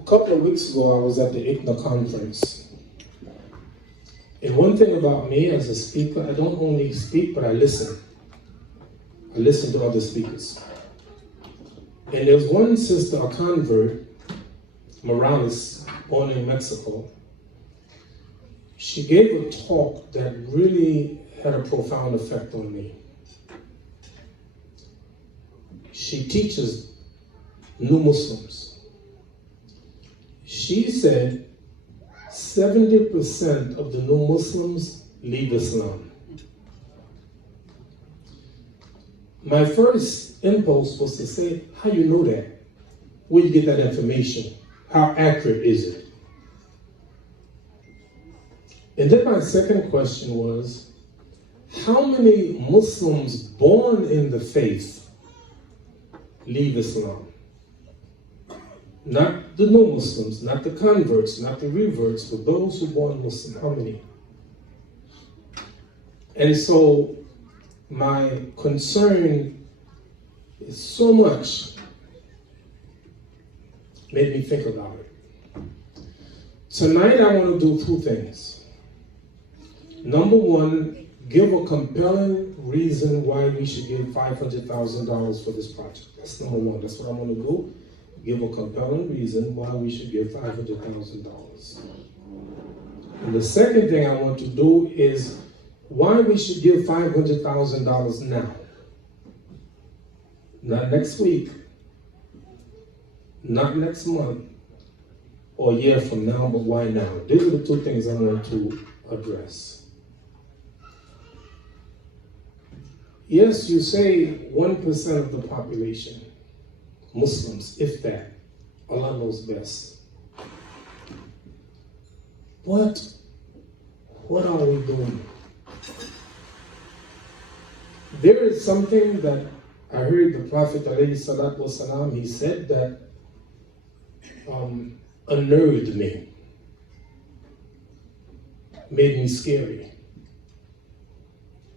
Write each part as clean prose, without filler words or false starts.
A couple of weeks ago, I was at the ICMC conference. And one thing about me as a speaker, I don't only speak, but I listen. I listen to other speakers. And there's one sister, a convert, Morales, born in Mexico. She gave a talk that really had a profound effect on me. She teaches new Muslims. She said 70% of the new Muslims leave Islam. My first impulse was to say, how you know that? Where you get that information? How accurate is it? And then my second question was, how many Muslims born in the faith leave Islam? Not the no-Muslims, not the converts, not the reverts, but those who are born Muslim, how many? And so my concern is so much, made me think about it. Tonight I want to do two things. Number one, give a compelling reason why we should give $500,000 for this project. That's number one. That's what I'm going to do. Give a compelling reason why we should give $500,000. And the second thing I want to do is why we should give $500,000 now. Not next week, not next month, or a year from now, but why now? These are the two things I want to address. Yes, you say 1% of the population, Muslims, if that. Allah knows best. What are we doing? There is something that I heard the Prophet ﷺ, he said that unnerved me, made me scary.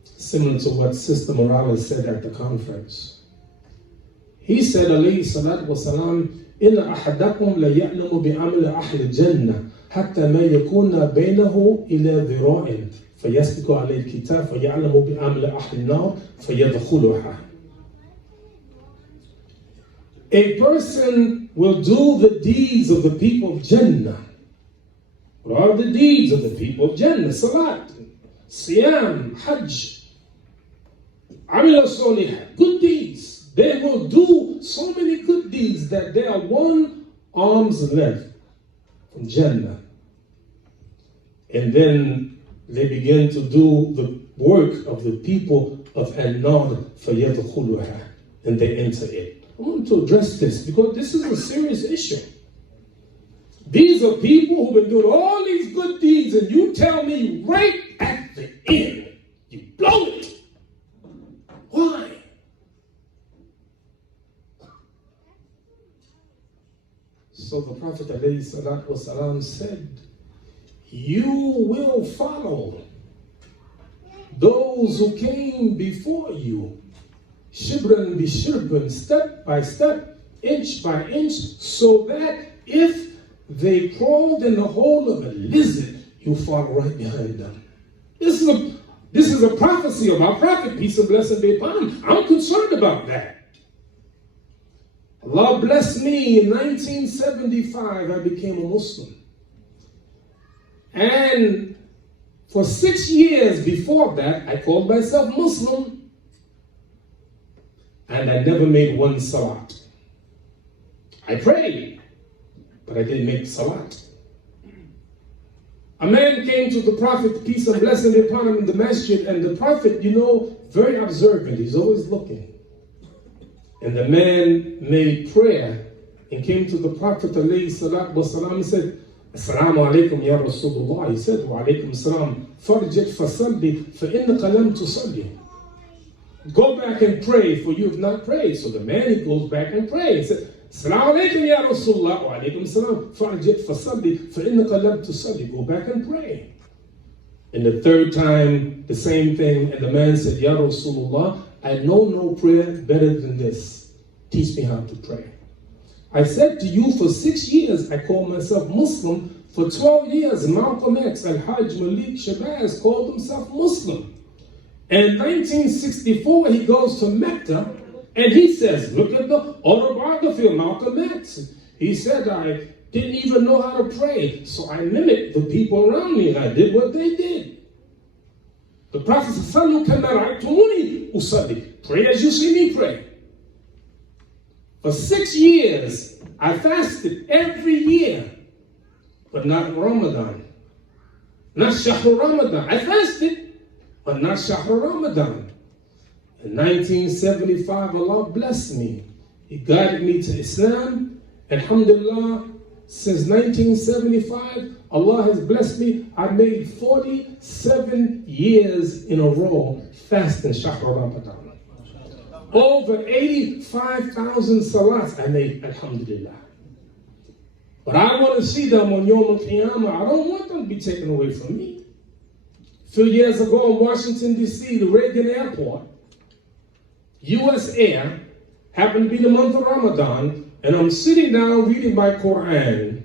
Similar to what Sister Morales said at the conference. He said, alayhi salatu wasalam, إِنَّ أَحَدَكُمْ لَيَعْلَمُ بِعَمْلِ أَحْلِ الْجَنَّةِ حَتَّى مَا يَكُونَ بَيْنَهُ إِلَى ذِرَاءٍ فَيَسْبِقُ عَلَيْهِ الْكِتَابُ فَيَعْلَمُ بِعَمْلِ أَحْلِ النَّارِ فَيَدْخُلُهَا. A person will do the deeds of the people of Jannah. What are the deeds of the people of Jannah? Salat, Siyam, Hajj, Amila Solihah, good deeds. They will do so many good deeds that they are one arm's length from Jannah. And then they begin to do the work of the people of An-Nar فَيَدْخُلُهَا, and they enter it. I want to address this because this is a serious issue. These are people who've been doing all these good deeds, and you tell me right at the end, you blow it. Why? So the Prophet ﷺ said, you will follow those who came before you, shibran bi shibran, step by step, inch by inch, so that if they crawled in the hole of a lizard, you follow right behind them. This is a prophecy of our Prophet, peace and blessing be upon him. I'm concerned about that. Allah blessed me in 1975, I became a Muslim. And for 6 years before that, I called myself Muslim. And I never made one salat. I prayed, but I didn't make salat. A man came to the Prophet, peace and blessing be upon him, in the masjid, and the Prophet, very observant, he's always looking. And the man made prayer and came to the Prophet ﷺ and said, Assalamu alaikum ya Rasulullah. He said, Wa alaikum assalam, farjit fasalli, fa innaka lam tusalli. Go back and pray, for you have not prayed. So the man, he goes back and prays. He said, Assalamu alaikum ya Rasulullah, wa alaikum assalam, farjit fasalli, fa innaka lam tusalli. Go back and pray. And the third time, the same thing, and the man said, Ya Rasulullah, I know no prayer better than this. Teach me how to pray. I said to you, for 6 years, I called myself Muslim. For 12 years, Malcolm X, Al-Hajj, Malik, Shabazz called himself Muslim. And in 1964, he goes to Mecca, and he says, look at the autobiography of Malcolm X. He said, I didn't even know how to pray, so I mimicked the people around me, and I did what they did. The Prophet said, pray as you see me pray. For 6 years, I fasted every year, but not in Ramadan. Not Shahr Ramadan. I fasted, but not Shahr Ramadan. In 1975, Allah blessed me. He guided me to Islam. Alhamdulillah, since 1975, Allah has blessed me. I made 47 years in a row fasting Shahr Ramadan. Over 85,000 salats I made, alhamdulillah. But I want to see them on Yom Al-Qiyamah. I don't want them to be taken away from me. A few years ago in Washington, D.C., the Reagan Airport, U.S. Air, happened to be the month of Ramadan, and I'm sitting down reading my Quran,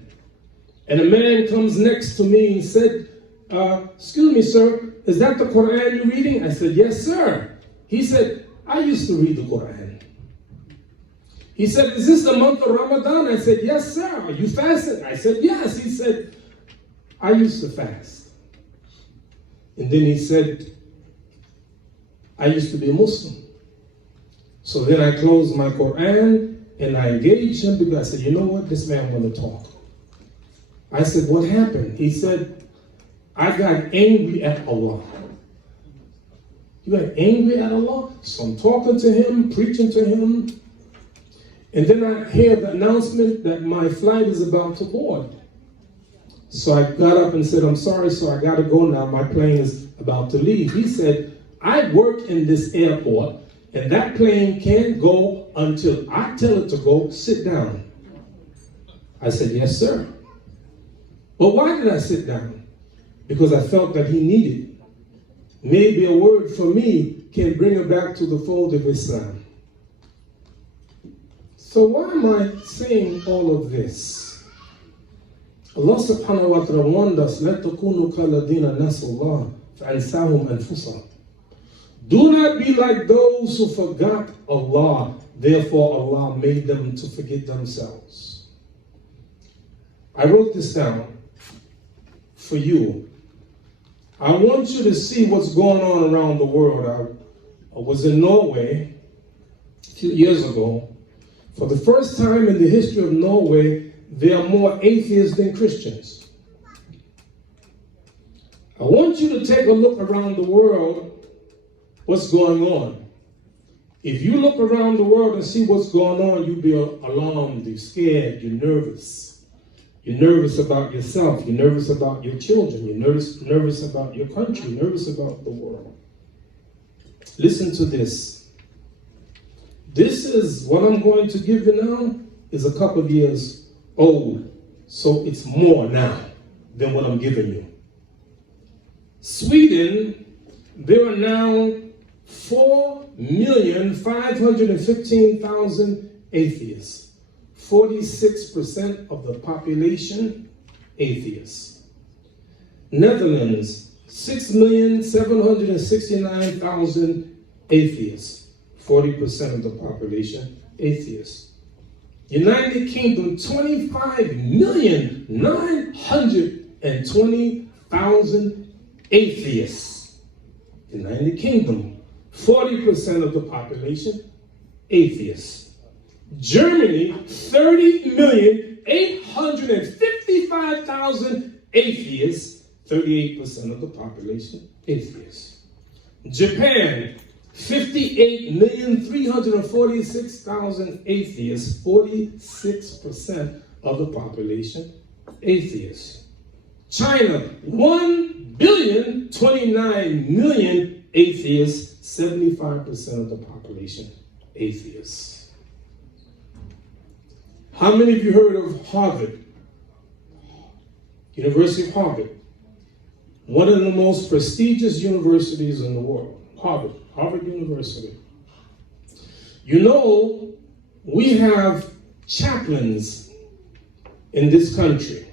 and a man comes next to me and said, excuse me, sir, is that the Quran you're reading? I said, yes, sir. He said, I used to read the Quran. He said, is this the month of Ramadan? I said, yes, sir. Are you fasting? I said, yes. He said, I used to fast. And then he said, I used to be a Muslim. So then I closed my Quran and I engaged him because I said, you know what? This man want to talk. I said, what happened? He said, I got angry at Allah. You got angry at Allah? So I'm talking to him, preaching to him. And then I hear the announcement that my flight is about to board. So I got up and said, I'm sorry, so I got to go now. My plane is about to leave. He said, I work in this airport, and that plane can't go until I tell it to go. Sit down. I said, yes, sir. But why did I sit down? Because I felt that he needed. Maybe a word from me can bring him back to the fold of Islam. So why am I saying all of this? Allah subhanahu wa ta'ala warned us, لَا تَكُونُوا كَالَّذِينَ نَسُوا اللَّهَ فَأَنْسَاهُمْ أَنفُسَهُمْ. Do not be like those who forgot Allah, therefore Allah made them to forget themselves. I wrote this down for you. I want you to see what's going on around the world. I was in Norway a few years ago. For the first time in the history of Norway, there are more atheists than Christians. I want you to take a look around the world, what's going on. If you look around the world and see what's going on, you'll be alarmed, you're scared, you're nervous. You're nervous about yourself, you're nervous about your children, you're nervous about your country, nervous about the world. Listen to this. This is what I'm going to give you now is a couple of years old. So it's more now than what I'm giving you. Sweden, there are now 4,515,000 atheists. 46% of the population atheists. Netherlands, 6,769,000 atheists. 40% of the population atheists. United Kingdom, 25,920,000 atheists. United Kingdom, 40% of the population atheists. Germany, 30,855,000 atheists, 38% of the population atheists. Japan, 58,346,000 atheists, 46% of the population atheists. China, 1,029,000,000 atheists, 75% of the population atheists. How many of you heard of Harvard? University of Harvard. One of the most prestigious universities in the world. Harvard University. You know, we have chaplains in this country.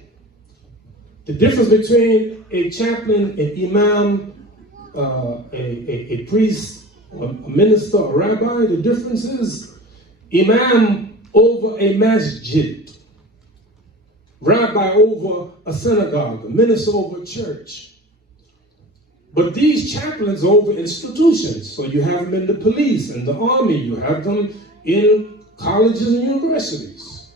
The difference between a chaplain, an imam, a priest, a minister, a rabbi, the difference is imam over a masjid, rabbi over a synagogue, a minister over a church. But these chaplains are over institutions. So you have them in the police and the army, you have them in colleges and universities.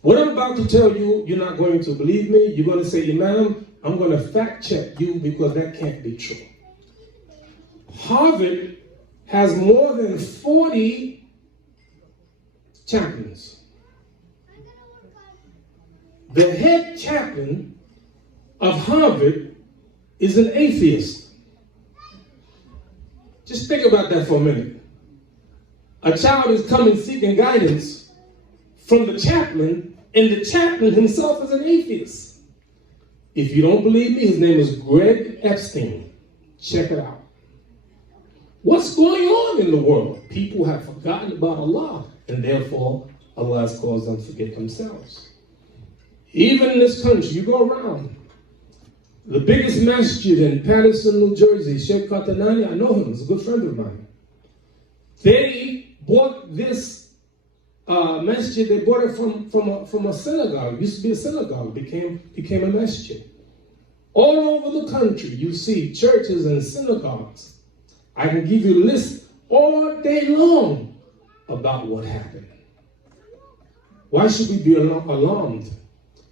What I'm about to tell you, you're not going to believe me. You're going to say, Imam, I'm going to fact check you because that can't be true. Harvard has more than 40 chaplains. The head chaplain of Harvard is an atheist. Just think about that for a minute. A child is coming seeking guidance from the chaplain, and the chaplain himself is an atheist. If you don't believe me, his name is Greg Epstein. Check it out. What's going on in the world? People have forgotten about Allah, and therefore Allah has caused them to forget themselves. Even in this country, you go around. The biggest masjid in Patterson, New Jersey, Sheikh Katanani, I know him, he's a good friend of mine. They bought this masjid, they bought it from a synagogue. It used to be a synagogue, became a masjid. All over the country, you see churches and synagogues. I can give you lists all day long about what happened. Why should we be alarmed?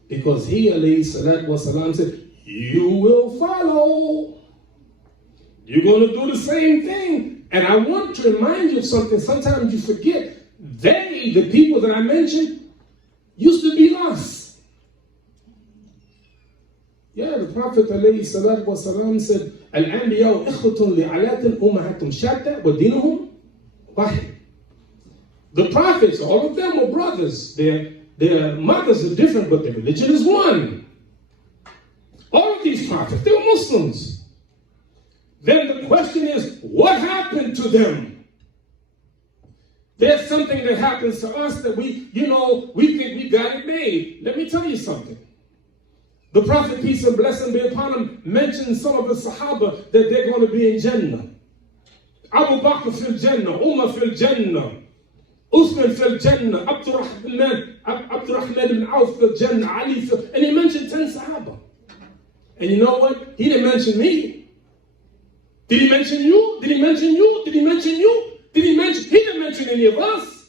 Because he, alayhi salatu wasalam, said, you will follow. You're going to do the same thing. And I want to remind you of something. Sometimes you forget. They, the people that I mentioned, used to be us. Yeah, the Prophet alayhi salatu wasalam said, Al-anbiya'u ikhwatun li'alatin ummahatum shatta wa dinuhum wahid. The prophets, all of them were brothers. Their mothers are different, but their religion is one. All of these prophets, they were Muslims. Then the question is, what happened to them? There's something that happens to us that we think we got it made. Let me tell you something. The Prophet, peace and blessing be upon him, mentioned some of the Sahaba that they're going to be in Jannah. Abu Bakr fil Jannah, Umar fil Jannah, Uthman fil Jannah, Abdurrahman ibn Auf fil Jannah, Ali fil, and he mentioned 10 Sahaba. And you know what? He didn't mention me. Did he mention you? Did he mention you? Did he mention you? He didn't mention any of us.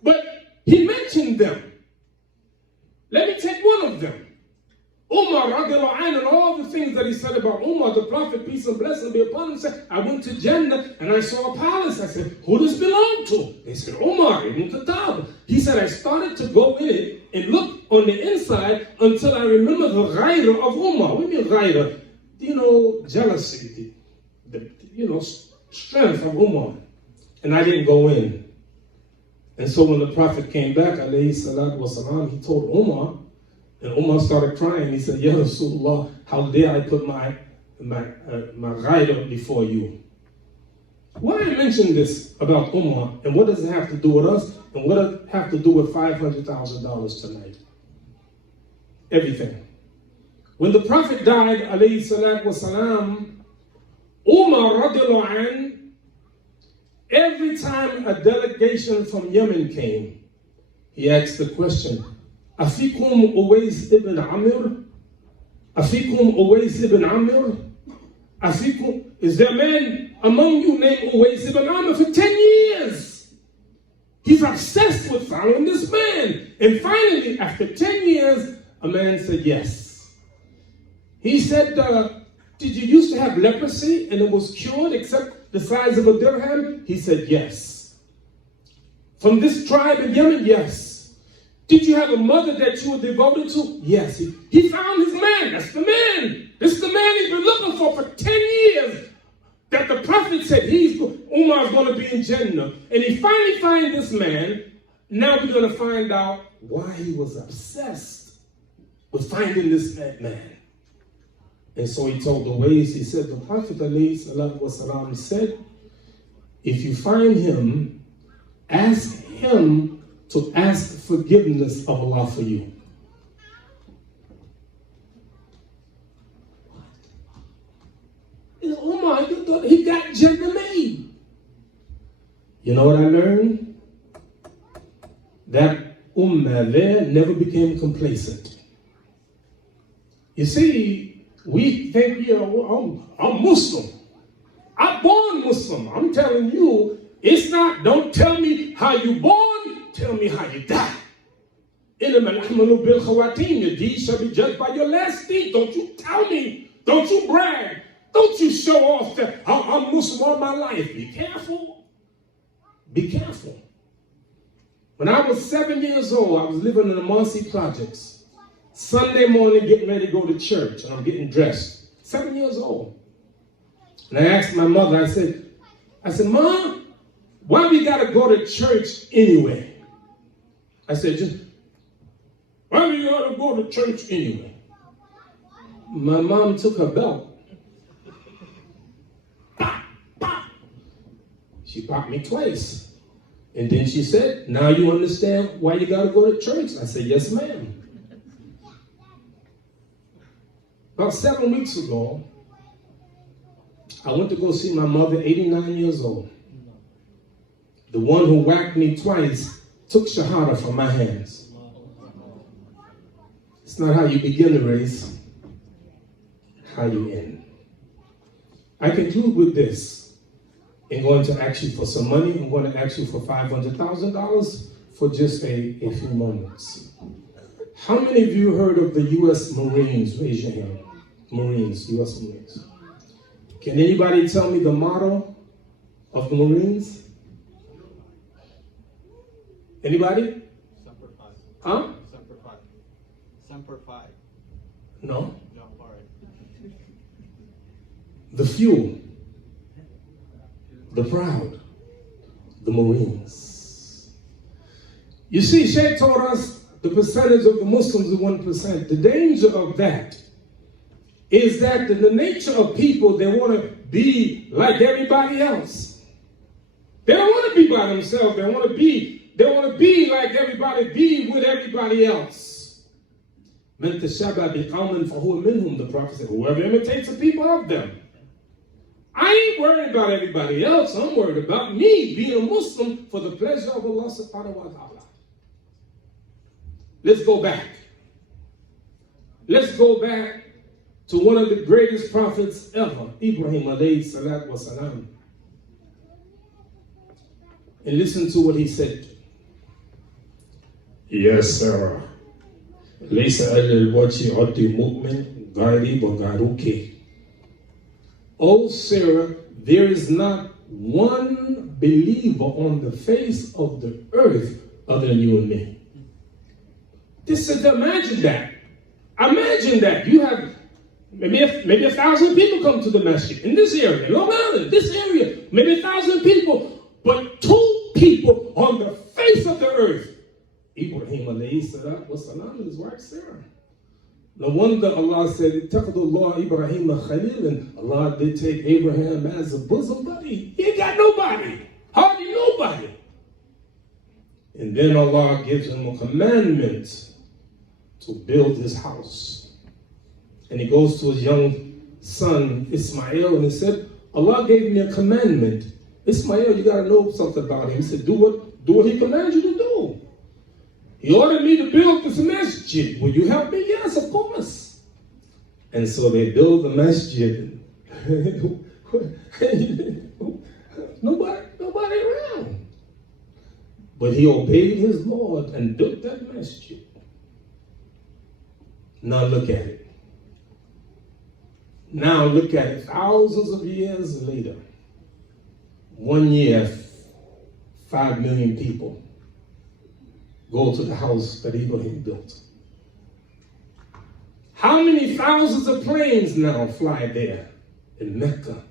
But he mentioned them. Let me take one of them. Umar, radiallahu anhu, and all the things that he said about Umar, the Prophet, peace and blessing be upon him, said, I went to Jannah and I saw a palace. I said, who does it belong to? They said, Umar ibn Khattab. He said, I started to go in it and look on the inside until I remember the ghaira of Umar. What do you mean ghaira? Jealousy, strength of Umar. And I didn't go in. And so when the Prophet came back, alayhi salatu wasalam, he told Umar, and Umar started crying. He said, Ya Rasulullah, how dare I put my ghaira before you? Why I mention this about Umar, and what does it have to do with us, and what does it have to do with $500,000 tonight? Everything. When the Prophet died, alayhi salatu wasalam, Umar radiallahu anhu, every time a delegation from Yemen came, he asked the question, Afikum Uwais ibn Amir? Afikum Uwais ibn Amir? Afikum, is there a man among you named Uwais ibn Amir? For 10 years. He's obsessed with following this man. And finally, after 10 years, a man said yes. He said, did you used to have leprosy and it was cured except the size of a dirham? He said yes. From this tribe in Yemen? Yes. Did you have a mother that you were devoted to? Yes. He found his man. That's the man. This is the man he's been looking for 10 years. That the Prophet said Umar's going to be in Jannah. And he finally finds this man. Now we're going to find out why he was obsessed with finding this man. And so he told the ways, he said, the Prophet ﷺ said, if you find him, ask him to ask forgiveness of Allah for you. Umar, he got Jannah made. You know what I learned? That Ummah there never became complacent. You see, we think, I'm Muslim. I'm born Muslim. I'm telling you, it's not, don't tell me how you born, tell me how you die. Your deeds shall be judged by your last deed. Don't you tell me, don't you brag, don't you show off that I'm Muslim all my life. Be careful. Be careful. When I was 7 years old, I was living in the Marcy Projects. Sunday morning, getting ready to go to church, and I'm getting dressed. 7 years old. And I asked my mother, I said, Mom, why we gotta go to church anyway? I said, why we gotta go to church anyway? My mom took her belt. Pop, pop. She popped me twice. And then she said, now you understand why you gotta go to church? I said, yes, ma'am. About 7 weeks ago, I went to go see my mother, 89 years old. The one who whacked me twice took Shahada from my hands. It's not how you begin the race, how you end. I conclude with this. I'm going to ask you for some money. I'm going to ask you for $500,000 for just a few moments. How many of you heard of the U.S. Marines? Raise your hand. Marines, U.S. Marines. Can anybody tell me the motto of the Marines? Anybody? Semper Fi. Huh? Semper Fi. Semper Fi. No. No, all right. The few, the proud, the Marines. You see, Sheikh told us the percentage of the Muslims is 1%. The danger of that is that the nature of people, they want to be like everybody else. They don't want to be by themselves. They want to be like everybody, be with everybody else. Man tashabbaha biqawmin fahuwa minhum, the Prophet said, whoever imitates the people of them. I ain't worried about everybody else. I'm worried about me being a Muslim for the pleasure of Allah subhanahu wa ta'ala. Let's go back. Let's go back to one of the greatest prophets ever, Ibrahim alayhi salatu wasalam. And listen to what he said. Yes, Sarah. Laysa al-wajhi addi mu'min gharib wa gharuki. Oh, Sarah, there is not one believer on the face of the earth other than you and me. Just imagine that. Imagine that. You have maybe 1,000 people come to the masjid in this area, Long Island, this area, maybe 1,000 people, but 2 people on the face of the earth. Ibrahim alayhi salatu wasalam and his wife Sarah. No wonder Allah said, Ittaqadullah Ibrahim Khalil, and Allah did take Abraham as a bosom buddy. He ain't got nobody, hardly nobody. And then Allah gives him a commandment to build his house. And he goes to his young son Ismail and he said, Allah gave me a commandment. Ismail, you got to know something about him. He said, do what he commands you to do. He ordered me to build this masjid. Will you help me? Yes, of course. And so they build the masjid. Nobody around. But he obeyed his Lord and built that masjid. Now look at it. Now look at it. Thousands of years later. 1 year, 5 million people go to the house that Ibrahim built. How many thousands of planes now fly there in Mecca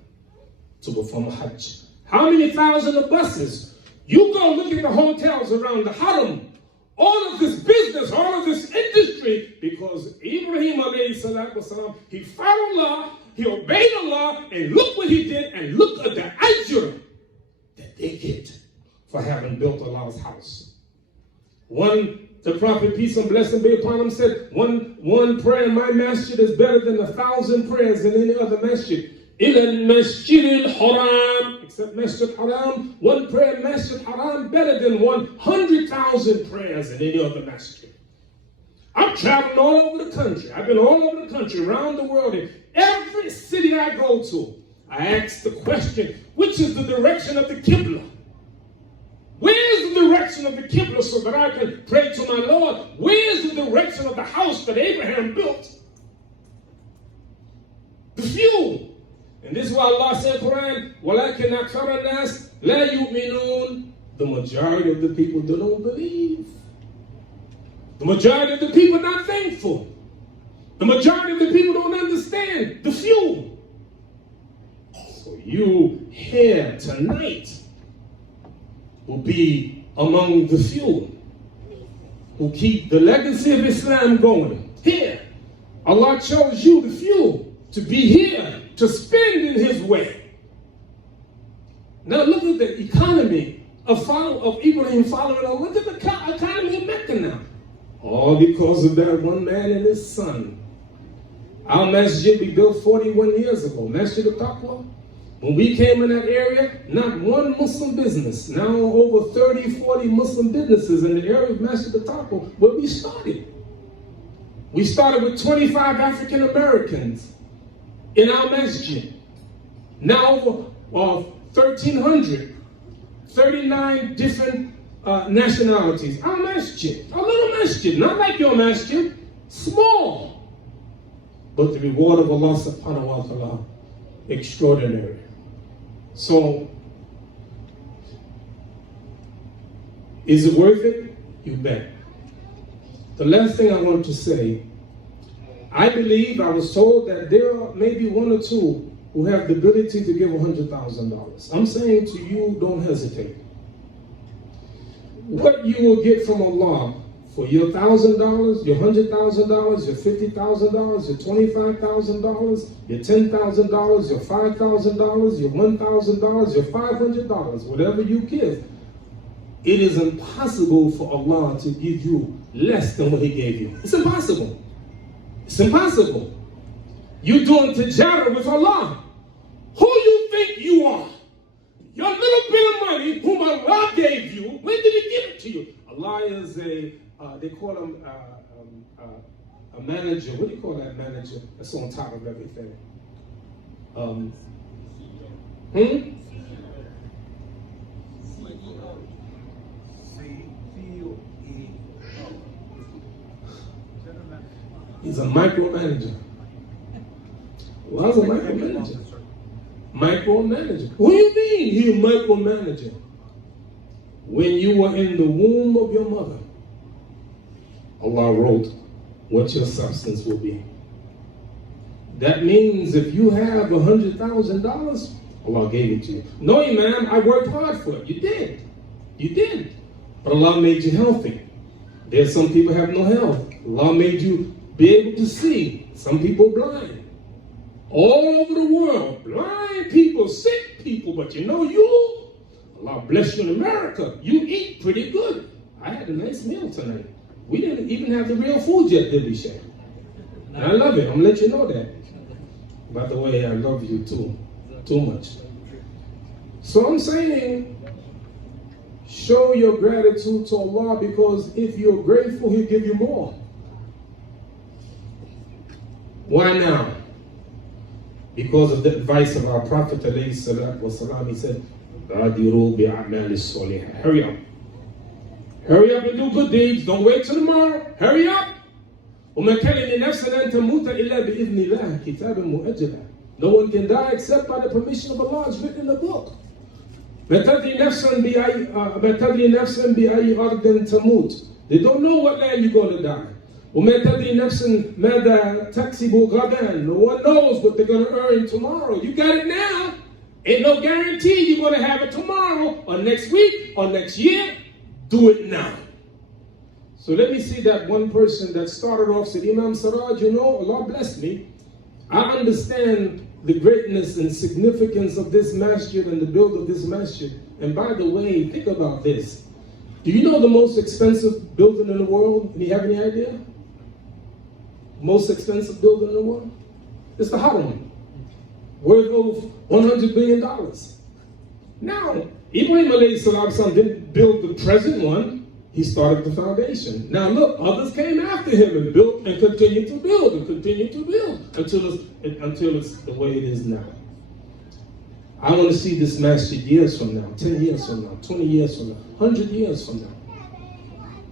to perform Hajj? How many thousands of buses? You go look at the hotels around the Haram. All of this business, all of this industry, because Ibrahim alayhi salatu wasalam, he followed Allah, he obeyed Allah, and look what he did, and look at the ajr that they get for having built Allah's house. The Prophet, peace and blessing be upon him, said, one prayer in my masjid is better than 1,000 prayers in any other masjid. إِلَى الْمَسْجِدِ الْحَرَامِ Except Masjid Haram, one prayer in Masjid Haram better than 100,000 prayers in any other masjid. I've traveled all over the country. I've been all over the country, around the world. In every city I go to, I ask the question, which is the direction of the Qibla? Where's the direction of the Qibla so that I can pray to my Lord? Where's the direction of the house that Abraham built? The fuel. And this is why Allah said in the Quran, وَلَكِنْ أَكْثَرَ النَّاسِ لَا يُؤْمِنُونَ The majority of the people don't believe. The majority of the people are not thankful. The majority of the people don't understand the fuel. So you here tonight will be among the few who keep the legacy of Islam going. Here, Allah chose you, the few, to be here, to spend in His way. Now look at the economy of Ibrahim following Allah. Look at the economy of Mecca now. All because of that one man and his son. Our masjid we built 41 years ago, Masjid al-Taqwa. When we came in that area, not one Muslim business. Now over 30, 40 Muslim businesses in the area of Masjid al-Taqwa where we started. We started with 25 African Americans in our masjid. Now over 1,300, 39 different nationalities. Our masjid, a little masjid, not like your masjid, small. But the reward of Allah subhanahu wa ta'ala, extraordinary. So, is it worth it? You bet. The last thing I want to say, I believe, I was told that there are maybe one or two who have the ability to give $100,000. I'm saying to you, don't hesitate. What you will get from Allah for your $1,000, your $100,000, your $50,000, your $25,000, your $10,000, your $5,000, your $1,000, your $500, whatever you give, it is impossible for Allah to give you less than what He gave you. It's impossible. It's impossible. You're doing tijara with Allah. Who you think you are? Your little bit of money whom Allah gave you, when did He give it to you? Allah is they call him a manager. What do you call that manager that's on top of everything? He's a micromanager. Well, I was a micromanager. Micromanager. What do you mean he's a micromanager? When you were in the womb of your mother, Allah wrote what your substance will be. That means if you have $100,000, Allah gave it to you. No, Imam, I worked hard for it. You did. You did. But Allah made you healthy. There's some people have no health. Allah made you be able to see. Some people blind. All over the world, blind people, sick people, but you know you, Allah bless you in America, you eat pretty good. I had a nice meal tonight. We didn't even have the real food yet, did we, Shay? And I love it, I'm gonna let you know that. By the way, I love you too much. So I'm saying, show your gratitude to Allah, because if you're grateful, He'll give you more. Why now? Because of the advice of our Prophet ﷺ, he said, hurry up. Hurry up and do good deeds. Don't wait till tomorrow. Hurry up. No one can die except by the permission of Allah. It's written in the book. They don't know what land you're going to die. No one knows what they're going to earn tomorrow. You got it now. Ain't no guarantee you're going to have it tomorrow or next week or next year. Do it now. So let me see that one person that started off said, Imam Siraj, you know, Allah blessed me. I understand the greatness and significance of this masjid and the build of this masjid. And by the way, think about this. Do you know the most expensive building in the world? Do you have any idea? Most expensive building in the world? It's the Haram, worth over $100 billion. Now, Ibrahim alayhi salam didn't build the present one, he started the foundation. Now look, others came after him and built and continued to build and continued to build until it's the way it is now. I want to see this masjid years from now, 10 years from now, 20 years from now, 100 years from now.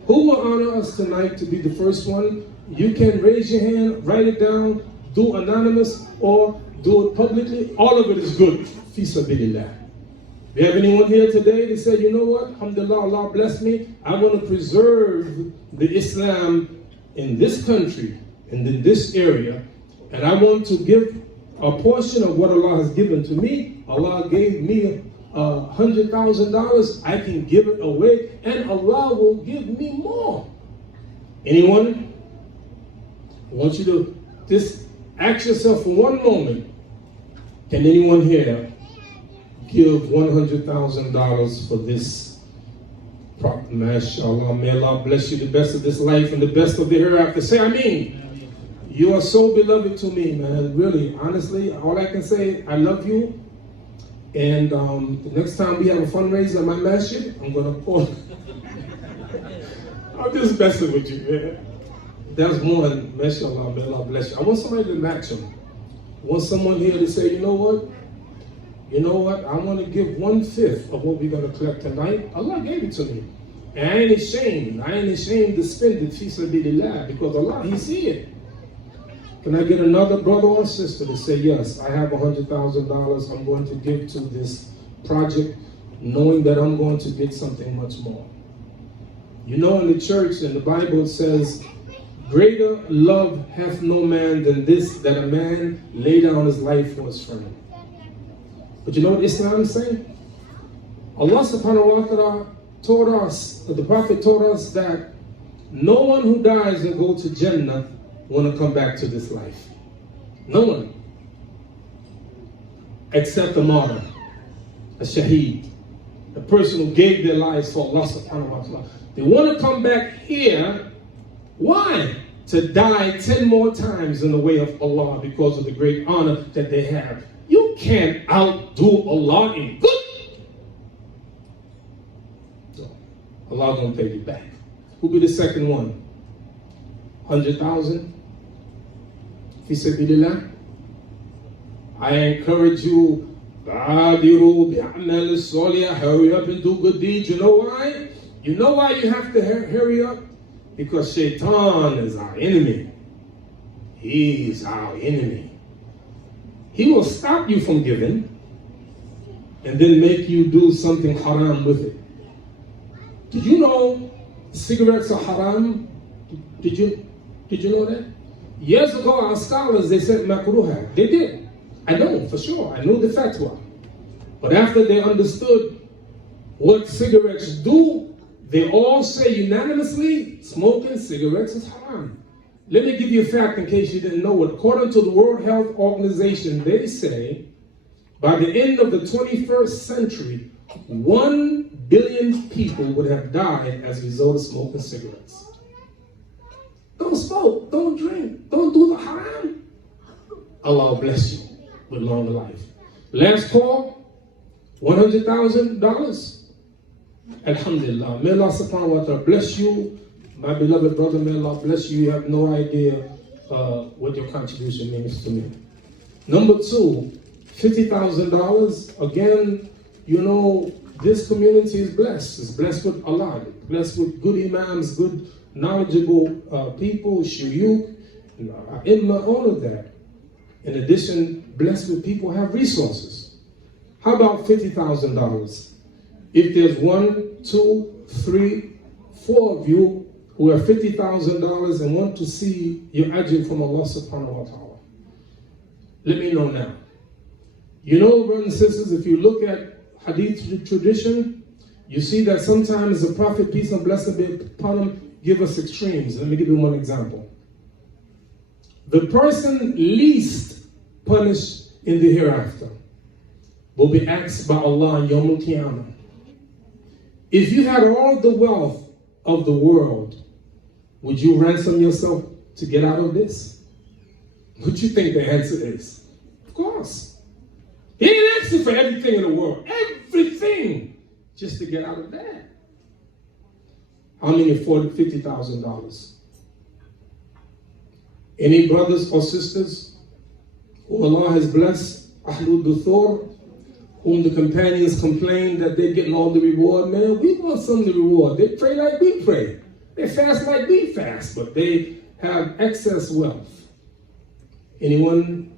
Who will honor us tonight to be the first one? You can raise your hand, write it down, do anonymous or do it publicly. All of it is good. Fi sabilillah. Do you have anyone here today that said, you know what, alhamdulillah, Allah bless me, I want to preserve the Islam in this country and in this area, and I want to give a portion of what Allah has given to me. Allah gave me $100,000, I can give it away, and Allah will give me more. Anyone? I want you to just ask yourself for one moment, can anyone here give $100,000 for this prophet? MashaAllah, may Allah bless you the best of this life and the best of the hereafter. Say Ameen. You are so beloved to me, man. Really, honestly, all I can say, I love you. And the next time we have a fundraiser at my masjid, I'm going to pour. I'm just messing with you, man. That's one, MashaAllah, may Allah bless you. I want somebody to match him. I want someone here to say, you know what? You know what? I want to give 1/5 of what we're going to collect tonight. Allah gave it to me. And I ain't ashamed. I ain't ashamed to spend it, fi sabilillah, because Allah, He see it. Can I get another brother or sister to say, yes, I have $100,000 I'm going to give to this project, knowing that I'm going to get something much more. You know, in the church, in the Bible, it says, greater love hath no man than this, that a man lay down his life for his friend. But you know what Islam is saying? Allah subhanahu wa ta'ala told us, the Prophet told us that no one who dies and go to Jannah want to come back to this life. No one. Except a martyr, a shaheed, a person who gave their lives for Allah subhanahu wa ta'ala. They want to come back here. Why? To die 10 more times in the way of Allah because of the great honor that they have. You can't outdo Allah in good. So, Allah gonna pay you back. Who'll be the second one? 100,000? Fi sabilillah. I encourage you, hurry up and do good deeds. You know why? You know why you have to hurry up? Because Shaitan is our enemy. He's our enemy. He will stop you from giving and then make you do something haram with it. Did you know cigarettes are haram? Did you know that? Years ago, our scholars, they said makruha. They did. I know, for sure. I know the fatwa. But after they understood what cigarettes do, they all say unanimously, smoking cigarettes is haram. Let me give you a fact in case you didn't know it. According to the World Health Organization, they say by the end of the 21st century, 1 billion people would have died as a result of smoking cigarettes. Don't smoke, don't drink, don't do the haram. Allah bless you with long life. Last call, $100,000. Alhamdulillah. May Allah subhanahu wa ta'ala bless you. My beloved brother, may Allah bless you. You have no idea what your contribution means to me. Number two, $50,000. Again, you know, this community is blessed. It's blessed with Allah, blessed with good imams, good knowledgeable people, shuyukh, Imam, all of that. In addition, blessed with people who have resources. How about $50,000? If there's 1, 2, 3, 4 of you who have $50,000 and want to see your ajr from Allah subhanahu wa ta'ala, let me know now. You know, brothers and sisters, if you look at hadith tradition, you see that sometimes the Prophet, peace and blessing be upon him, give us extremes. Let me give you one example. The person least punished in the hereafter will be asked by Allah on Yawm al-Qiyamah, If you had all the wealth of the world, would you ransom yourself to get out of this? What do you think the answer is? Of course. He ain't asking for everything in the world. Everything. Just to get out of that. How many afford $50,000? Any brothers or sisters who Allah has blessed, Ahlul Duthur, whom the companions complain that they're getting all the reward? Man, we want some of the reward. They pray like we pray. They fast like we fast, but they have excess wealth. Anyone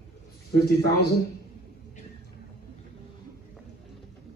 50,000?